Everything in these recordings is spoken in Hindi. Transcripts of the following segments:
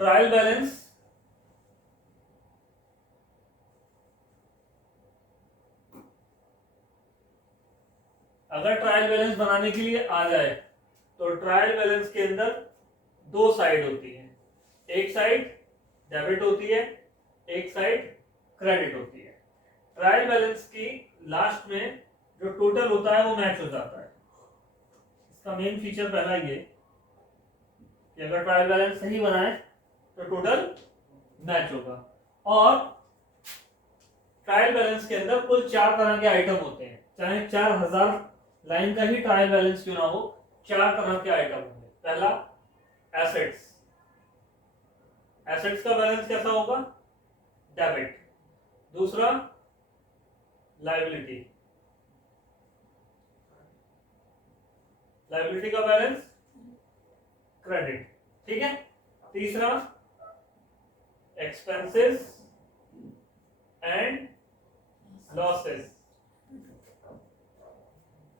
ट्रायल बैलेंस अगर ट्रायल बैलेंस बनाने के लिए आ जाए तो ट्रायल बैलेंस के अंदर दो साइड होती है, एक साइड डेबिट होती है, एक साइड क्रेडिट होती है। ट्रायल बैलेंस की लास्ट में जो टोटल होता है वो मैच हो जाता है। इसका मेन फीचर पहला ये कि अगर ट्रायल बैलेंस सही बनाए तो टोटल मैच होगा। और ट्रायल बैलेंस के अंदर कुल 4 तरह के आइटम होते हैं, चाहे 4000 लाइन का ही ट्रायल बैलेंस क्यों ना हो, 4 तरह के आइटम होंगे। पहला एसेट्स, एसेट्स का बैलेंस कैसा होगा, डेबिट। दूसरा लायबिलिटी, लायबिलिटी का बैलेंस क्रेडिट, ठीक है। तीसरा एक्सपेंसेस एंड लॉसेस।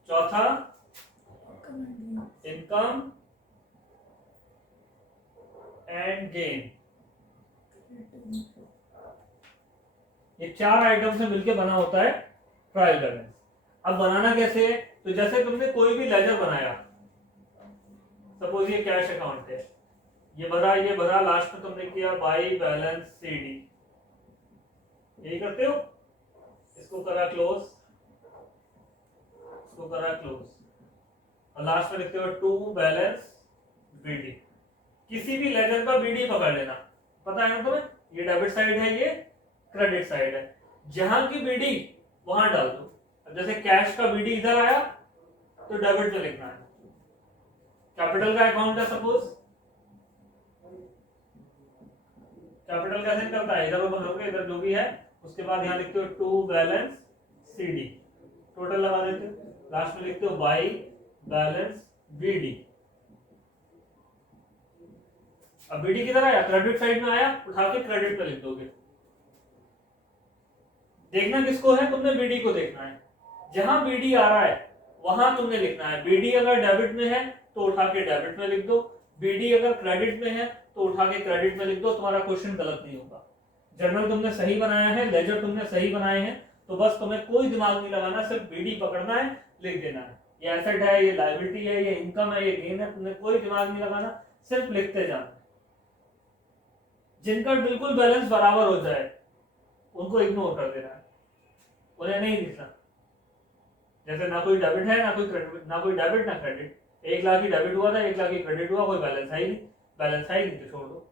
चौथा इनकम एंड गेन। ये 4 आइटम से मिलकर बना होता है ट्रायल बैलेंस। अब बनाना कैसे है, तो जैसे तुमने कोई भी लेजर बनाया, सपोज ये कैश अकाउंट है, ये भरा, लास्ट में तुमने किया बाई बैलेंस सीडी, यही करते हो, इसको करा क्लोज, इसको करा क्लोज, और लास्ट में लिखते हो टू बैलेंस बीडी। किसी भी लेजर का बीडी पकड़ लेना, पता है ना तुम्हें, ये डेबिट साइड है, ये क्रेडिट साइड है, जहां की बीडी वहां डाल दो। अब जैसे कैश का बीडी इधर आया तो डेबिट में लिखना है। कैपिटल का अकाउंट है सपोज, कैपिटल कैसे निकलता है, इधर भरोगे, इधर जो भी है, उसके बाद यहां लिखते हो टू बैलेंस सीडी, टोटल लगा देते हो, लास्ट में लिखते हो बाई बैलेंस बीडी। अब बीडी किधर आया, क्रेडिट साइड में आया, उठा के क्रेडिट पे लिख दोगे। देखना किसको है, तुमने बीडी को देखना है, जहां बीडी आ रहा है वहां तुमने लिखना है। बीडी अगर डेबिट में है तो उठा के डेबिट में लिख दो, बीडी अगर क्रेडिट में है तो उठा के क्रेडिट में लिख दो, तुम्हारा क्वेश्चन गलत नहीं होगा। जर्नल तुमने सही बनाया है, लेजर तुमने सही बनाए हैं, तो बस तुम्हें कोई दिमाग नहीं लगाना, सिर्फ बीडी पकड़ना है, लिख देना है। ये एसेट है, ये लायबिलिटी है, ये इनकम है, ये गेन है, तुमने कोई दिमाग नहीं लगाना, सिर्फ लिखते जाना। जिनका बिल्कुल बैलेंस बराबर हो जाए उनको इग्नोर कर देना है, उन्हें नहीं दिखना। जैसे ना कोई डेबिट है, ना कोई क्रेडिट, ना कोई डेबिट ना क्रेडिट, 1 लाख ही डेबिट हुआ था, 1 लाख ही क्रेडिट हुआ, कोई बैलेंस है ही नहीं, बैलेंस है ही नहीं तो छोड़ दो।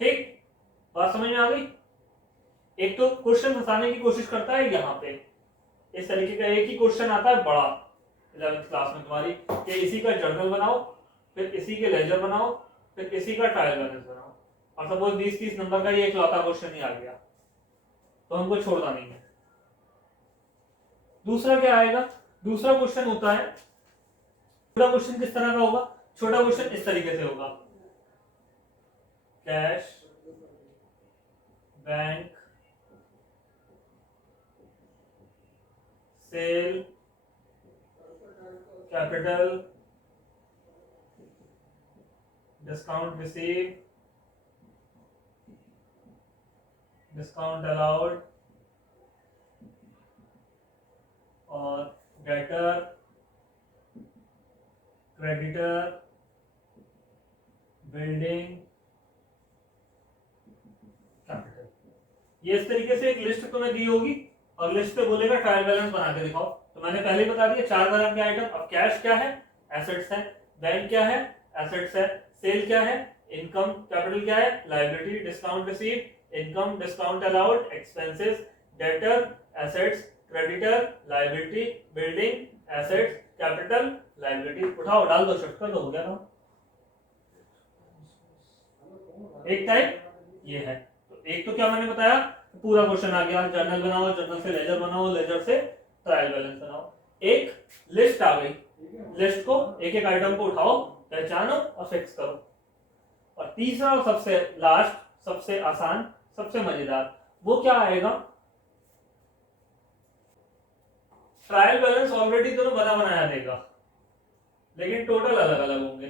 ठीक, बात समझ में आ गई। एक तो क्वेश्चन फंसाने की कोशिश करता है यहाँ पे, इस तरीके का एक ही क्वेश्चन आता है बड़ा 11th क्लास में तुम्हारी, कि इसी का जर्नल बनाओ, फिर इसी के लेजर बनाओ, फिर इसी का ट्रायल बैलेंस बनाओ, और सपोज 20-30 नंबर का ये इकलौता क्वेश्चन ही आ गया तो हमको छोड़ना नहीं है। दूसरा क्या आएगा, दूसरा क्वेश्चन होता है, छोटा क्वेश्चन किस तरह का होगा, छोटा क्वेश्चन इस तरीके से होगा, cash, bank, sale, capital, discount received, discount allowed, और डेटर, क्रेडिटर, बिल्डिंग, कैपिटल। ये इस तरीके से एक लिस्ट तुम्हें दी होगी, और लिस्ट पे बोलेगा ट्रायल बैलेंस बना के दिखाओ। तो मैंने पहले बता दिया 4 तरह के आइटम। अब कैश क्या है, एसेट्स है, बैंक क्या है, एसेट्स है, सेल क्या है, इनकम, कैपिटल क्या है, liability, discount receive, income, discount allowed, expenses, debtor, assets, creditor, liability, building, assets, capital, liability. उठाओ, डाल दो, शॉर्ट कर दो, हो गया ना। एक टाइप ये है। तो एक तो क्या मैंने बताया, पूरा क्वेश्चन आ गया, जर्नल बनाओ, जर्नल से लेजर बनाओ, लेजर से ट्रायल बैलेंस बनाओ। एक लिस्ट आ गई, लिस्ट को एक एक आइटम को उठाओ, पहचानो और फिक्स करो। और तीसरा और सबसे लास्ट, सबसे आसान, सबसे मजेदार, वो क्या आएगा, ट्रायल बैलेंस ऑलरेडी दोनों बना बनाया देगा, लेकिन टोटल अलग अलग होंगे।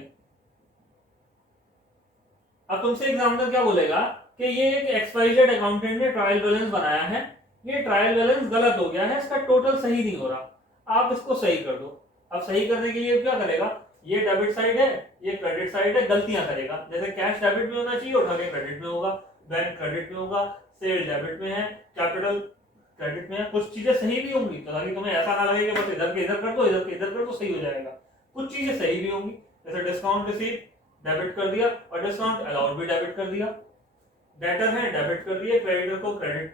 अब तुमसे एग्जामिनर क्या बोलेगा कि ये एक एक्सवाइजेड अकाउंटेंट ने ट्रायल बैलेंस बनाया है, ये ट्रायल बैलेंस गलत हो गया है, इसका टोटल सही नहीं हो रहा, आप इसको सही कर दो। अब सही करने के लिए क्या करेगा, ये डेबिट साइड है, ये क्रेडिट साइड है, गलतियां करेगा। जैसे कैश डेबिट में होना चाहिए, उठा के क्रेडिट में होगा, बैंक क्रेडिट में होगा, सेल डेबिट में है, कैपिटल क्रेडिट में है। कुछ चीजें सही भी होंगी तो ताकि तुम्हें ऐसा ना लगे कि बस इधर के इधर कर दो, इधर के इधर कर दो, सही हो जाएगा। कुछ चीजें सही भी होंगी, जैसे डिस्काउंट रिसीव डेबिट कर दिया और डिस्काउंट अलाउड भी डेबिट कर दिया, डेटर है डेबिट कर दिया, क्रेडिटर को क्रेडिट,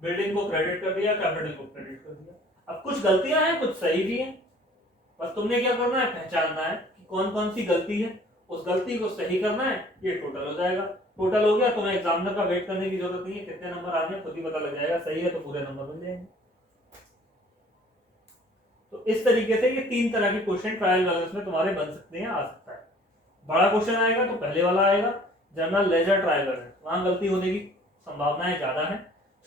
बिल्डिंग को क्रेडिट कर दिया, कैपिटल को क्रेडिट कर दिया। अब कुछ गलतियां हैं, कुछ सही भी हैं, बस तुमने क्या करना है, पहचानना है कि कौन कौन सी गलती है, उस गलती को सही करना है, ये टोटल हो जाएगा। टोटल हो गया, तुम्हें एग्जामिनर का वेट करने की जरूरत नहीं है, कितने नंबर आ रहे हैं खुद ही पता लग जाएगा, सही है तो पूरे नंबर मिल जाएंगे। तो इस तरीके से ये 3 तरह के क्वेश्चन ट्रायल बैलेंस में तुम्हारे बन सकते हैं, आ सकता है। बड़ा क्वेश्चन आएगा तो पहले वाला आएगा, जनरल लेजर ट्रायल बैलेंस, वहां गलती होने की संभावनाएं ज्यादा है।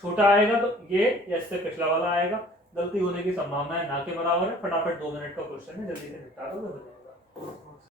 छोटा आएगा तो ये या इससे पिछला वाला आएगा, गलती होने की संभावनाएं ना के बराबर है। फटाफट 2 मिनट का क्वेश्चन है, जल्दी से निपटा दो, हो जाएगा।